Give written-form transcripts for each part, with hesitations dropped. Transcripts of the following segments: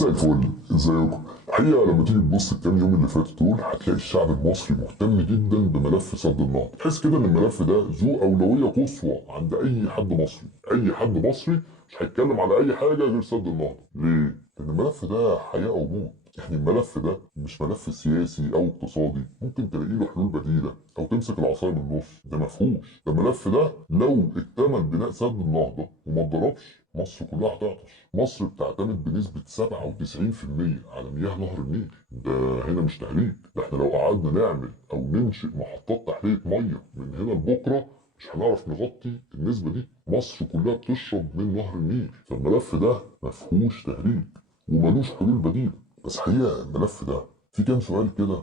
مساء الفل، ازيكم؟ الحقيقه لما تيجي تبص الكام يوم اللي فاتوا دول هتلاقي الشعب المصري مهتم جدا بملف سد النهضه، تحس كده ان الملف ده ذو اولويه قصوى عند اي حد مصري، اي حد مصري مش هيتكلم على اي حاجه غير سد النهضه، ليه؟ لان الملف ده حياه او موت، يعني الملف ده مش ملف سياسي او اقتصادي ممكن تلاقي له حلول بديله او تمسك العصايه من النص، ده مفهوش، ده الملف ده لو اكتمل بناء سد النهضه وما اتضربش مصر كلها هتعطش. مصر بتعتمد بنسبة 97% على مياه نهر النيل، ده هنا مش تهريج، ده احنا لو قعدنا نعمل أو ننشئ محطات تحلية مية من هنا لبكرة مش هنعرف نغطي النسبة دي. مصر كلها بتشرب من نهر النيل، فالملف ده مفهوش تهريج وملوش حلول بديلة. بس حقيقة الملف ده في كام سؤال كده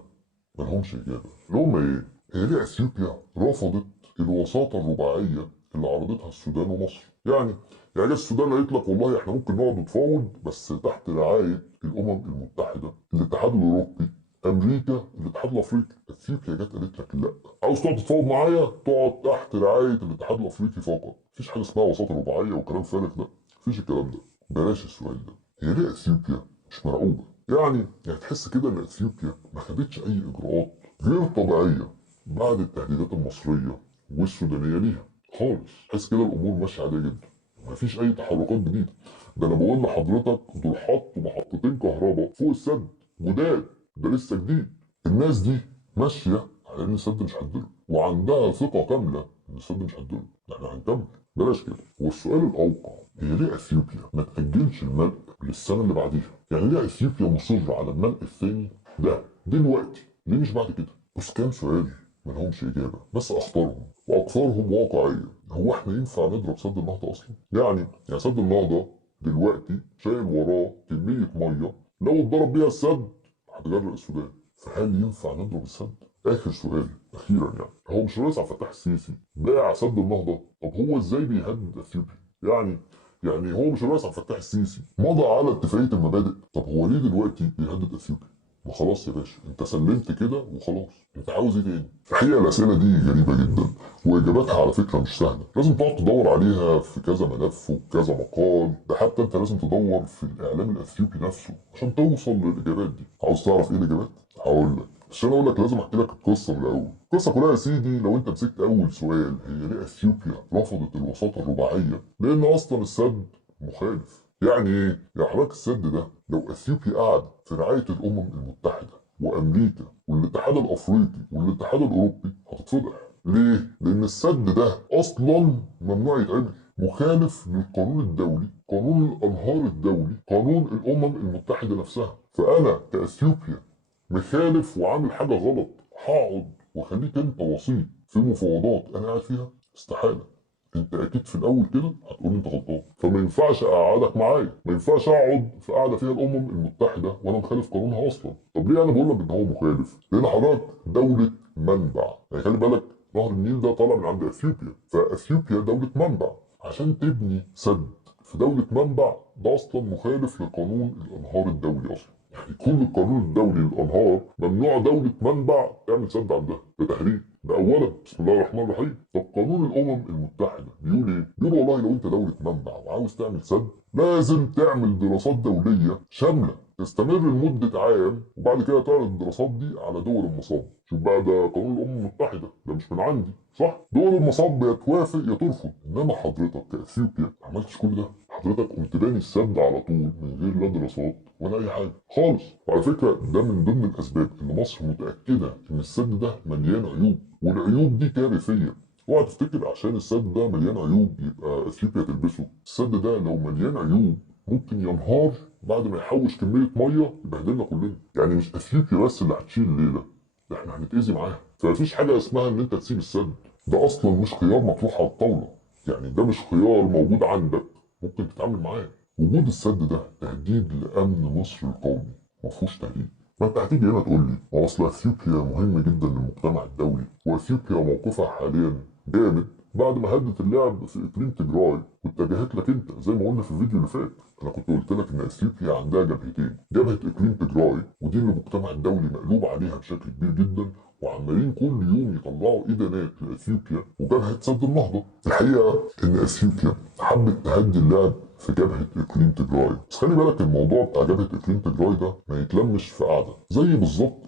ملهمش إجابة، اللي هما إيه؟ هي ليه أثيوبيا رفضت الوساطة الرباعية اللي عرضتها السودان ومصر؟ يعني السودان قالت لك والله احنا ممكن نقعد نتفاوض بس تحت رعايه الامم المتحده، الاتحاد الاوروبي، امريكا، الاتحاد الافريقي. اثيوبيا جت قالت لك لا، عاوز تقعد تتفاوض معايا تقعد تحت رعايه الاتحاد الافريقي فقط، مفيش حاجه اسمها وساطه رباعيه وكلام فارغ ده، مفيش الكلام ده. بلاش السؤال ده. هي ليه اثيوبيا مش مرعوبه؟ يعني تحس كده ان اثيوبيا ما خدتش اي اجراءات غير طبيعيه بعد التهديدات المصريه والسودانيه ليها خالص، تحس كده الامور ماشيه عاديه جدا، مفيش اي تحركات جديده. ده انا بقول لحضرتك دول حطوا محطتين كهرباء فوق السد جداد، ده لسه جديد. الناس دي ماشيه على ان السد مش هتدله وعندها ثقه كامله ان السد مش هتدله، احنا هنكمل. بلاش كده. والسؤال الاوقع، هي ليه اثيوبيا ما تاجلش الملء للسنه اللي بعديها؟ يعني ليه اثيوبيا مصره على الملء الثاني ده دلوقتي؟ ليه مش بعد كده؟ بص كام سؤال ملهمش اجابه بس اخطرهم واكثرهم واقعيه. هو احنا ينفع نضرب سد النهضه اصلا؟ يعني سد النهضه دلوقتي شايل وراه كميه ميه لو اتضرب بيها السد هتغرق السودان، فهل ينفع نضرب السد؟ اخر سؤال اخيرا، هو مش الرئيس عبد الفتاح السيسي باع سد النهضه؟ طب هو ازاي بيهدد اثيوبيا؟ يعني هو مش الرئيس عبد الفتاح السيسي مضى على اتفاقيه المبادئ؟ طب هو ليه دلوقتي بيهدد اثيوبيا؟ ما خلاص يا باشا انت سلمت كده وخلاص، انت عاوز ايه تاني؟ الحقيقه الاسئله دي غريبه جدا واجاباتها على فكره مش سهله، لازم تقعد تدور عليها في كذا ملف وكذا مقال، ده حتى انت لازم تدور في الاعلام الاثيوبي نفسه عشان توصل للاجابات دي. عاوز تعرف ايه الاجابات؟ هقول لك، بس عشان اقول لك لازم احكي لك القصه من الاول. القصه كلها يا سيدي لو انت مسكت اول سؤال، هي ليه اثيوبيا رفضت الوساطه الرباعيه؟ لان اصلا السد مخالف. يعني ايه؟ يعني حضرتك السد ده لو اثيوبيا قعدت في رعايه الامم المتحده وامريكا والاتحاد الافريقي والاتحاد الاوروبي هتتفضح. ليه؟ لان السد ده اصلا ممنوع يتعمل، مخالف للقانون الدولي، قانون الانهار الدولي، قانون الامم المتحده نفسها. فانا كاثيوبيا مخالف وعامل حاجه غلط هقعد واخليك انت وسيط في مفاوضات انا قاعد فيها؟ استحاله. انت اكيد في الاول كده هتقول انت غلطان، فما ينفعش اقعدك معايا، ما ينفعش اقعد في قاعده فيها الامم المتحده وانا مخالف قانونها اصلا. طب ليه انا بقول لك ان هو مخالف؟ لان حضرتك دوله منبع، يعني خلي بالك نهر النيل ده طالع من عند اثيوبيا، فاثيوبيا دوله منبع، عشان تبني سد في دوله منبع ده اصلا مخالف لقانون الانهار الدولي اصلا. يعني كل القانون الدولي للانهار ممنوع دوله منبع تعمل سد عندها، ده تهريج. ده اولا بسم الله الرحمن الرحيم. طب قانون الامم المتحده بيقول ايه؟ بيقول والله لو انت دوله منبع وعاوز تعمل سد لازم تعمل دراسات دوليه شامله تستمر لمده عام، وبعد كده تعرض الدراسات دي على دول المصاب. شوف بقى، ده قانون الامم المتحده، ده مش من عندي، صح؟ دول المصاب يا توافق يا ترفض. انما حضرتك كاثيوبيا ما عملتش كل ده، حضرتك قمت باني السد على طول من غير لا دراسات ولا اي حاجه خالص. وعلى فكره ده من ضمن الاسباب ان مصر متاكده ان السد ده مليان عيوب، والعيوب دي كارثيه. اوعى تفتكر عشان السد ده مليان عيوب يبقى اثيوبيا تلبسه. السد ده لو مليان عيوب ممكن ينهار بعد ما يحوش كميه ميه يبهدلنا كلنا. يعني مش اثيوبيا بس اللي هتشيل الليله، ده احنا هنتاذي معاها. فمفيش حاجه اسمها ان انت تسيب السد، ده اصلا مش خيار مطروح على الطاوله، يعني ده مش خيار موجود عندك ممكن تتعامل معاه. وجود السد ده تهديد لامن مصر القومي، مفهوش تهديد. ما انت هتيجي هنا تقول لي هو اصل اثيوبيا مهمه جدا للمجتمع الدولي، واثيوبيا موقفها حاليا جامد بعد ما هدت اللعب في اقليم تجراي واتجهت لك انت زي ما قلنا في الفيديو اللي فات. انا كنت قلت لك ان اثيوبيا عندها جبهتين، جبهه اقليم تجراي ودي اللي المجتمع الدولي مقلوب عليها بشكل كبير جدا، وعمالين كل يوم يطلعوا ادانات لاثيوبيا، وجبهه سد النهضه. الحقيقه ان اثيوبيا حبت تهدي اللعب في جبهة إقليم تجراي. بس خلي بالك الموضوع بتاع جبهة إقليم تجراي ده ما يتلمش في قعدة، زي بالظبط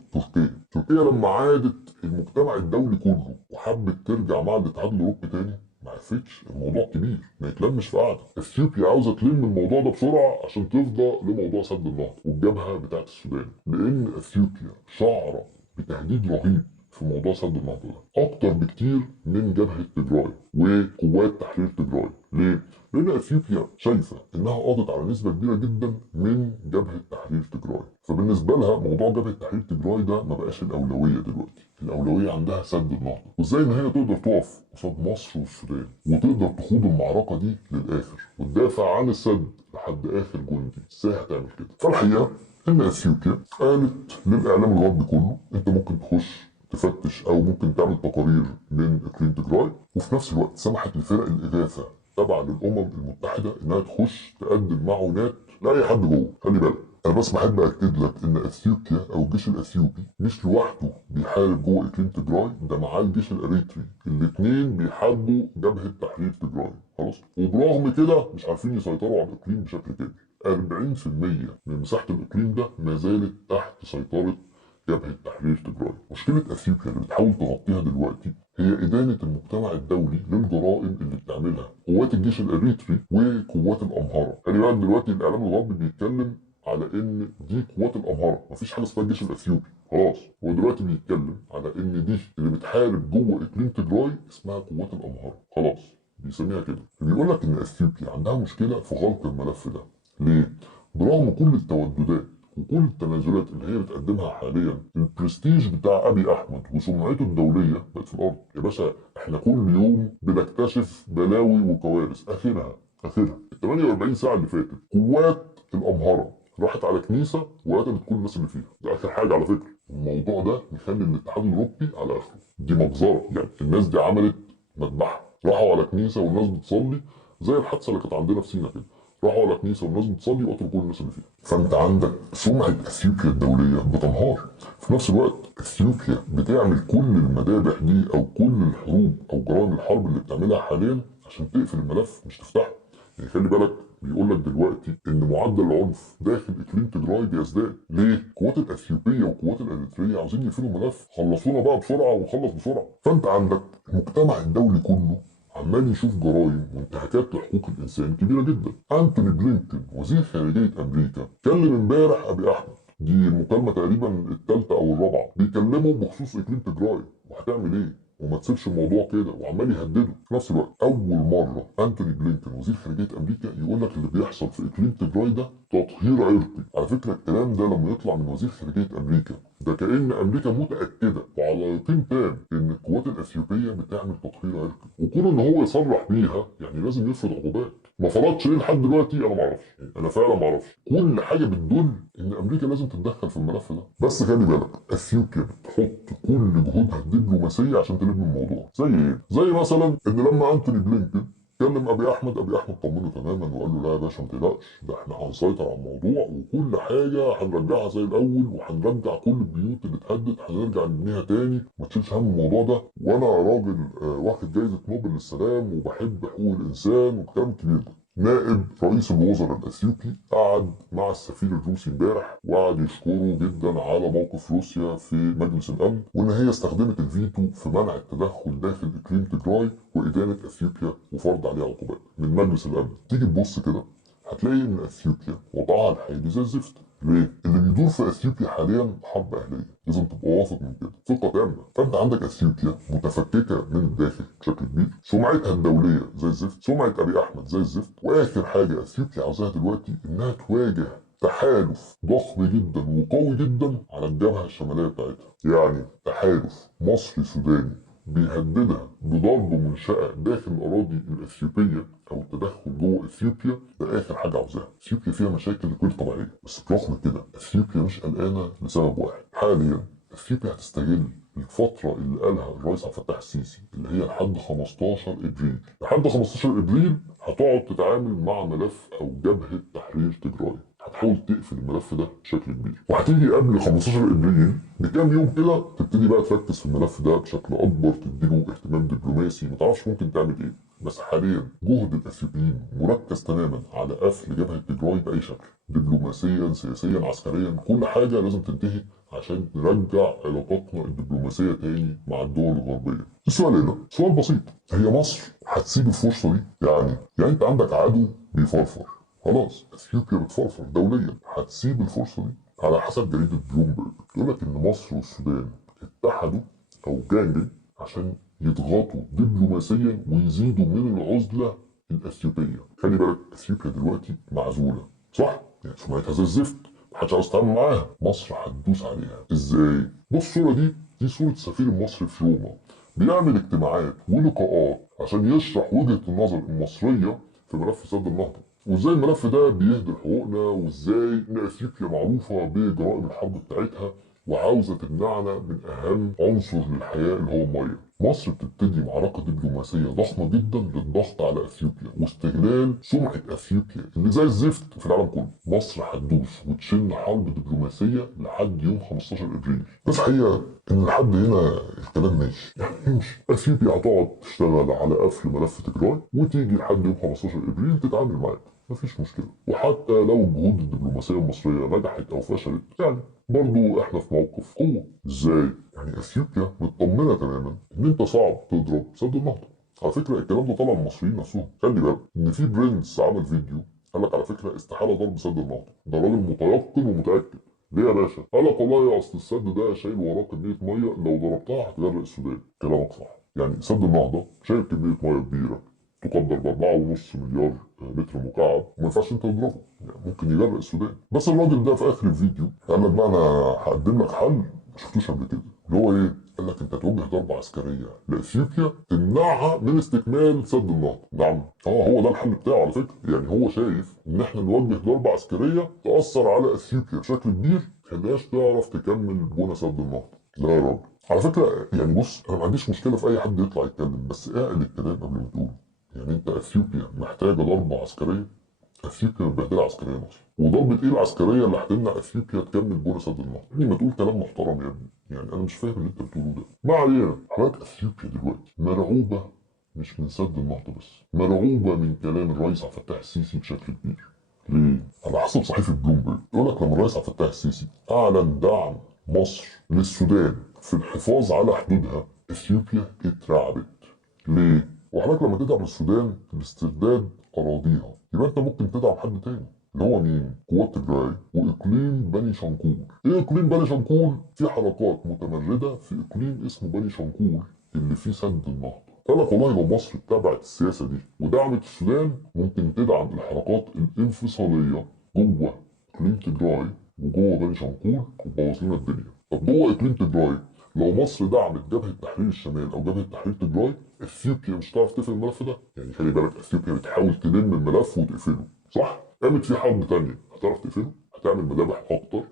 تركيا لما عادت المجتمع الدولي كله وحبت ترجع مع الاتحاد الأوروبي تاني ما عرفتش. الموضوع كبير ما يتلمش في قعدة. اثيوبيا عاوزة تلم الموضوع ده بسرعة عشان تفضى لموضوع سد النهضة والجبهة بتاعت السودان، لأن اثيوبيا شعرة بتهديد رهيب في موضوع سد النهضة ده أكتر بكتير من جبهة تجراي وقوات تحرير تجراي. ليه؟ لأن اثيوبيا شايفة إنها قضت على نسبة كبيرة جدا من جبهة تحرير تجراي، فبالنسبة لها موضوع جبهة تحرير تجراي ده ما بقاش الأولوية دلوقتي. الأولوية عندها سد النهضة، وإزاي إن هي تقدر تقف قصاد مصر والسودان وتقدر تخوض المعركة دي للآخر وتدافع عن السد لحد آخر جندي. إزاي هتعمل كده؟ فالحقيقة إن اثيوبيا قالت للإعلام الغربي كله أنت ممكن تخش تفتش او ممكن تعمل تقارير من اقليم تجراي، وفي نفس الوقت سمحت لفرق الاغاثه تبع للامم المتحده انها تخش تقدم معونات لاي حد جوه. خلي بالك انا بس بحب اكد لك ان اثيوبيا او الجيش الاثيوبي مش لوحده بيحارب جوه اقليم تجراي، ده معاه الجيش الاريتري، الاثنين بيحاربوا جبهه تحرير تجراي. خلاص، وبرغم كده مش عارفين يسيطروا على الاقليم بشكل كامل. 40% من مساحه الاقليم ده ما زالت تحت سيطره جبهة تحرير تجراي. مشكلة اثيوبيا اللي بتحاول تغطيها دلوقتي هي إدانة المجتمع الدولي للجرائم اللي بتعملها قوات الجيش الإريتري وقوات الأمهرة. خلي بالك دلوقتي الإعلام الغربي بيتكلم على إن دي قوات الأمهرة، مفيش حاجة اسمها الجيش الإثيوبي. خلاص، هو دلوقتي بيتكلم على إن دي اللي بتحارب جوه إقليم تجراي اسمها قوات الأمهرة. خلاص، بيسميها كده. بيقول لك إن اثيوبيا عندها مشكلة في غلق الملف ده. ليه؟ برغم كل التوددات وكل التنازلات اللي هي بتقدمها حاليا، البرستيج بتاع ابي احمد وسمعته الدوليه بقت في الارض. يا باشا احنا كل يوم بنكتشف بلاوي وكوارث، اخرها ال 48 ساعه اللي فاتت قوات الامهره راحت على كنيسه وقتلت كل الناس اللي فيها. ده اخر حاجه على فكره. الموضوع ده يخلي الاتحاد الاوروبي على اخره. دي مجزره، يعني الناس دي عملت مذبحه، راحوا على كنيسه والناس بتصلي زي الحادثه اللي كانت عندنا في سينا كده، راحوا على كنيسه والناس بتصلي وقتلوا كل الناس اللي فيها. فانت عندك سمعه اثيوبيا الدوليه بتنهار. في نفس الوقت اثيوبيا بتعمل كل المذابح دي او كل الحروب او جرائم الحرب اللي بتعملها حاليا عشان تقفل الملف مش تفتحه. يعني خلي بالك بيقول لك دلوقتي ان معدل العنف داخل اقليم تجراي بيزداد. ليه؟ القوات الاثيوبيه والقوات الاريتريه عاوزين يقفلوا الملف، خلصونا بقى بسرعه ونخلص بسرعه. فانت عندك المجتمع الدولي كله عمال يشوف جرائم وانتهاكات لحقوق الانسان كبيره جدا. انتوني بلينكن وزير خارجيه امريكا كلم امبارح ابي احمد، دي المكالمه تقريبا الثالثه او الرابعه، بيكلمه بخصوص اقليم تجراي وهتعمل ايه وما تسيبش الموضوع كده، وعمال يهدده. في نفس الوقت اول مره انتوني بلينكن وزير خارجيه امريكا يقول لك اللي بيحصل في اقليم تجراي ده تطهير عرقي. على فكره الكلام ده لما يطلع من وزير خارجيه امريكا ده كأن أمريكا متأكدة وعلى يقين تام إن القوات الأثيوبية بتعمل تطهير عرقي، وكون إن هو يصرح بيها يعني لازم يفرض عقوبات. ما فرضش ليه لحد دلوقتي أنا معرفش، أنا فعلا معرفش. كل حاجة بتدل إن أمريكا لازم تتدخل في الملف ده. بس خلي بالك أثيوبيا بتحط كل جهودها الدبلوماسية عشان تلم الموضوع. زي إيه؟ زي مثلا إن لما أنتوني بلينكن كلم ابي احمد طمنه تماما وقال له لا يا باشا ما تقلقش، ده احنا هنسيطر على الموضوع وكل حاجه هنرجعها زي الاول، وهنرجع كل البيوت اللي اتهدت هنرجع نبنيها تاني، ما تشيلش هم الموضوع ده، وانا راجل واخد جايزه نوبل للسلام وبحب حقوق الانسان والكلام الكبير ده. نائب رئيس الوزراء الاثيوبي قعد مع السفير الروسي امبارح وقعد يشكره جدا على موقف روسيا في مجلس الامن، وان هي استخدمت الفيتو في منع التدخل داخل اقليم تجراي وادانه اثيوبيا وفرض عليها عقوبات من مجلس الامن. تيجي تبص كده هتلاقي ان اثيوبيا وضعها الحالي زي الزفت. ليه؟ اللي بيدور في اثيوبيا حاليا حرب اهليه، لازم تبقى واثق من كده ثقه تامه. فانت عندك اثيوبيا متفككه من الداخل بشكل كبير، سمعتها الدوليه زي الزفت، سمعه ابي احمد زي الزفت، واخر حاجه اثيوبيا عاوزاها دلوقتي انها تواجه تحالف ضخم جدا وقوي جدا على الجبهه الشماليه بتاعتها. يعني تحالف مصري سوداني بيهددها بضرب منشأة داخل الأراضي الأثيوبية أو التدخل جوه أثيوبيا. ده آخر حاجة عاوزاها. أثيوبيا فيها مشاكل غير طبيعية، بس برغم كده أثيوبيا مش قلقانة لسبب واحد. حاليا أثيوبيا هتستغل الفترة اللي قالها الرئيس عبد الفتاح السيسي اللي هي لحد 15 ابريل. لحد 15 ابريل هتقعد تتعامل مع ملف او جبهة تحرير تجراي، هتحاول تقفل الملف ده بشكل كبير، وهتيجي قبل 15 ابريل بكام يوم كده تبتدي بقى تركز في الملف ده بشكل اكبر، تديله اهتمام دبلوماسي، ما تعرفش ممكن تعمل ايه. بس حاليا جهد الاثيوبيين مركز تماما على قفل جبهه تجراي باي شكل، دبلوماسيا، سياسيا، عسكريا، كل حاجه لازم تنتهي عشان نرجع علاقاتنا الدبلوماسيه تاني مع الدول الغربيه. السؤال هنا سؤال بسيط، هي مصر هتسيب الفرصه دي؟ يعني انت عندك عدو بيفرفر، خلاص اثيوبيا بتفرفر دوليا، هتسيب الفرصه دي؟ على حسب جريده بلومبرج يقول لك ان مصر والسودان اتحدوا او جانجوا عشان يضغطوا دبلوماسيا ويزيدوا من العزله الاثيوبيه. خلي بالك اثيوبيا دلوقتي معزوله، صح؟ يعني سمعتها زي الزفت، محدش عاوز يتعامل معاها، مصر هتدوس عليها ازاي؟ بص الصوره دي صوره السفير المصري في روما، بيعمل اجتماعات ولقاءات عشان يشرح وجهه النظر المصريه في ملف سد النهضه، وازاي الملف ده بيهدر حقوقنا، وازاي ان اثيوبيا معروفه بجرائم الحرب بتاعتها وعاوزه تمنعنا من اهم عنصر للحياه اللي هو الميه. مصر بتبتدي معركه دبلوماسيه ضخمه جدا للضغط على اثيوبيا واستغلال سمعه اثيوبيا اللي زي الزفت في العالم كله. مصر هتدوس وتشن حرب دبلوماسيه لحد يوم 15 ابريل. بس الحقيقه ان لحد هنا الكلام ماشي، يعني يمشي. اثيوبيا هتقعد تشتغل على قفل ملف تجراي وتيجي لحد يوم 15 ابريل تتعامل معاه، مفيش مشكله. وحتى لو الجهود الدبلوماسيه المصريه نجحت او فشلت، يعني برضو احنا في موقف قوه. ازاي؟ يعني اثيوبيا مطمنه تماما ان انت صعب تضرب سد النهضه. على فكره الكلام ده طالع من المصريين نفسهم، خلي بالك ان في برنس عمل فيديو قال لك على فكره استحاله ضرب سد النهضه، ده راجل متيقن ومتاكد. ليه يا باشا؟ قال لك والله اصل السد ده شايل وراه كميه ميه لو ضربتها هتغرق السودان. كلامك صح، يعني سد النهضه شايل كميه ميه كبيره تقدر ب 4.5 مليار متر مكعب، وما ينفعش انت تضربه، يعني ممكن يغرق السودان. بس الراجل ده في اخر الفيديو قال لك بقى انا هقدم لك حل ما شفتوش قبل كده، اللي هو ايه؟ قال لك انت توجه ضربه عسكريه لاثيوبيا تمنعها من استكمال سد النهضه. نعم، هو ده الحل بتاعه على فكره. يعني هو شايف ان احنا نوجه ضربه عسكريه تاثر على اثيوبيا بشكل كبير، ما تخليهاش تعرف تكمل بنى سد النهضه. لا يا راجل، على فكره يعني بص، انا ما عنديش مشكله في اي حد يطلع يتكلم، بس اعقل الكلام قبل ما تقوله. يعني انت اثيوبيا محتاجه ضربه عسكريه؟ اثيوبيا متبهدله عسكريا اصلا، وضربه ايه العسكريه اللي هتمنع اثيوبيا تكمل بنى سد النهضه؟ يعني ما تقول كلام محترم يا ابني، يعني انا مش فاهم اللي انت بتقوله ده. ما علينا، حضرتك اثيوبيا دلوقتي مرعوبه مش من سد النهضه بس، مرعوبه من كلام الرئيس عبد الفتاح السيسي بشكل كبير. ليه؟ على حسب صحيفه بلومبرج يقول لك لما الرئيس عبد الفتاح السيسي اعلن دعم مصر للسودان في الحفاظ على حدودها، اثيوبيا اترعبت. ليه؟ وحضرتك لما تدعم السودان باسترداد أراضيها يبقى أنت ممكن تدعم حد تاني، اللي هو مين؟ قوات تجراي وإقليم بني شنقور. إيه إقليم بني شنقور؟ في حركات متمردة في إقليم اسمه بني شنقور اللي فيه سد النهضة. قال لك والله لو مصر اتبعت السياسة دي ودعمت السودان ممكن تدعم الحركات الانفصالية جوه إقليم تجراي وجوه بني شنقور وتبوظ لنا الدنيا. طب جوه إقليم تجراي لو مصر دعمت جبهة تحرير الشمال أو جبهة تحرير تجراي، اثيوبيا مش هتعرف تقفل الملف ده. يعني خلي بالك اثيوبيا بتحاول تلم الملف وتقفله، صح؟ قامت في حرب تانية هتعرف تقفله؟ هتعمل مذابح اكتر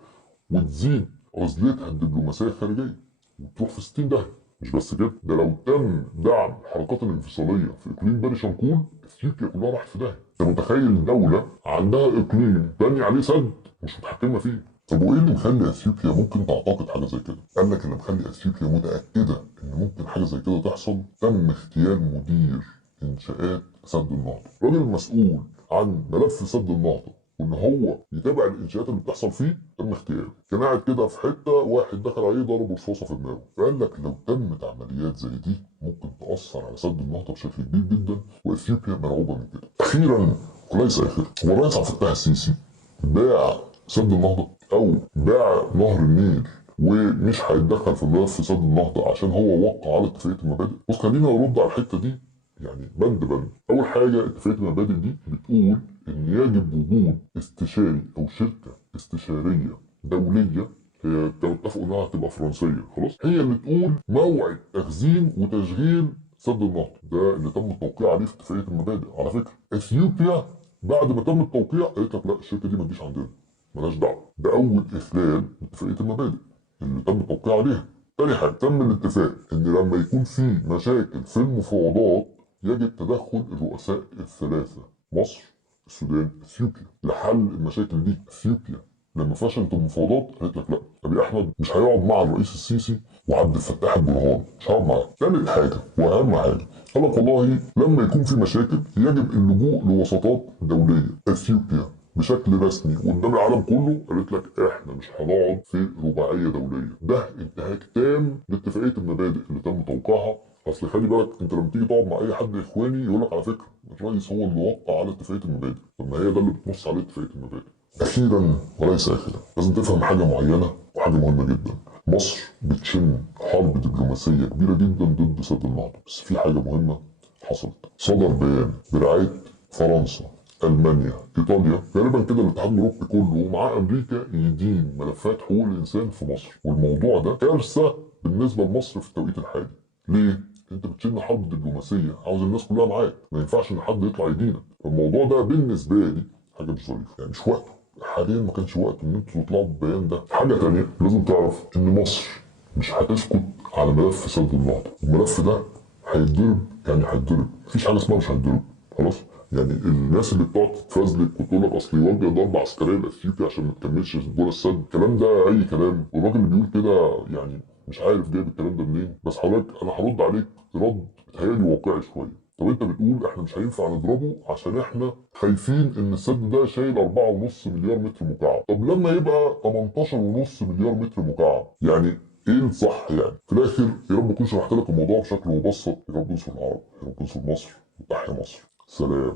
وتزيد عزلتها الدبلوماسيه الخارجيه وتروح في 60 داهيه. مش بس كده، ده لو تم دعم الحركات الانفصاليه في اقليم بني شنقور اثيوبيا كلها راحت في داهيه. انت متخيل دوله عندها اقليم بني عليه سد مش متحكمه فيه؟ طب وايه اللي مخلي اثيوبيا ممكن تعتقد حاجه زي كده؟ قال لك اللي مخلي اثيوبيا متاكده ان ممكن حاجه زي كده تحصل، تم اغتيال مدير انشاءات سد النهضه، راجل مسؤول عن ملف سد النهضه وان هو يتابع الانشاءات اللي بتحصل فيه، تم اغتياله. كان قاعد كده في حته واحد دخل عليه ضربه رصاصه في دماغه. فقال لك لو تمت عمليات زي دي ممكن تاثر على سد النهضه بشكل كبير جدا، واثيوبيا مرعوبه من كده. اخيرا وليس اخر، هو الرئيس عبد الفتاح السيسي باع سد النهضه او باع نهر النيل ومش هيتدخل في ملف سد النهضه عشان هو وقع على اتفاقيه المبادئ؟ بص خلينا نرد على الحته دي يعني بند بند. اول حاجه اتفاقيه المبادئ دي بتقول ان يجب وجود استشاري او شركه استشاريه دوليه، هي كانوا اتفقوا انها هتبقى فرنسيه خلاص، هي اللي تقول موعد تخزين وتشغيل سد النهضه. ده اللي تم التوقيع عليه في اتفاقيه المبادئ. على فكره اثيوبيا بعد ما تم التوقيع قالت لك لا الشركه دي ما تجيش عندنا، مالهاش دعوه. ده اول اخلال اتفاقيه المبادئ اللي تم التوقيع عليها. تاني حاجه تم الاتفاق ان لما يكون في مشاكل في المفاوضات يجب تدخل الرؤساء الثلاثه، مصر السودان اثيوبيا، لحل المشاكل دي اثيوبيا. لما فشلت المفاوضات قالت لك لا، ابي احمد مش هيقعد مع الرئيس السيسي وعبد الفتاح البرهان، مش هقعد معاه. ثالث حاجه واهم حاجه، قال لك والله لما يكون في مشاكل يجب اللجوء لوساطات دوليه. اثيوبيا بشكل رسمي قدام العالم كله قالت لك احنا مش هنقعد في رباعيه دوليه. ده انتهاك تام لاتفاقيه المبادئ اللي تم توقيعها. اصل خلي بالك، انت لما تيجي تقعد مع اي حد اخواني يقول لك على فكره الرئيس هو اللي وقع على اتفاقيه المبادئ. طب ما هي ده اللي بتنص عليه اتفاقيه المبادئ. اخيرا وليس اخيرا، لازم تفهم حاجه معينه وحاجه مهمه جدا. مصر بتشن حرب دبلوماسيه كبيره جدا ضد سد النهضه، بس في حاجه مهمه حصلت. صدر بيان برعايه فرنسا، المانيا، ايطاليا، غالبا كده الاتحاد الاوروبي كله ومعاه امريكا، يدين ملفات حقوق الانسان في مصر. والموضوع ده كارثه بالنسبه لمصر في التوقيت الحالي. ليه؟ انت بتشن حرب دبلوماسيه عاوز الناس كلها معاك، ما ينفعش ان حد يطلع يدينك. فالموضوع ده بالنسبه لي حاجه مش ظريفه، يعني مش وقته حاليا، ما كانش وقت ان انتوا تطلعوا بالبيان ده. حاجه تانيه لازم تعرف ان مصر مش هتسكت على ملف سد النهضه. الملف ده هيتضرب، يعني هيتضرب، مفيش حاجه اسمها مش هيتضرب. خلاص، يعني الناس اللي بتقعد تتفزلك وتقول لك اصل يوجه ضربه عسكريه لاثيوبيا عشان ما تكملش بولا السد، الكلام ده اي كلام. والراجل اللي بيقول كده يعني مش عارف جايب الكلام ده منين. بس حضرتك انا هرد عليك رد بيتهيألي واقعي شويه. طب انت بتقول احنا مش هينفع نضربه عشان احنا خايفين ان السد ده شايل 4.5 مليار متر مكعب. طب لما يبقى 18.5 مليار متر مكعب، يعني ايه الصح يعني؟ في الاخر يا رب اكون شرحت لك الموضوع بشكل مبسط. يا رب انصر العرب، يا رب انصر مصر، وتحيا مصر. سلام.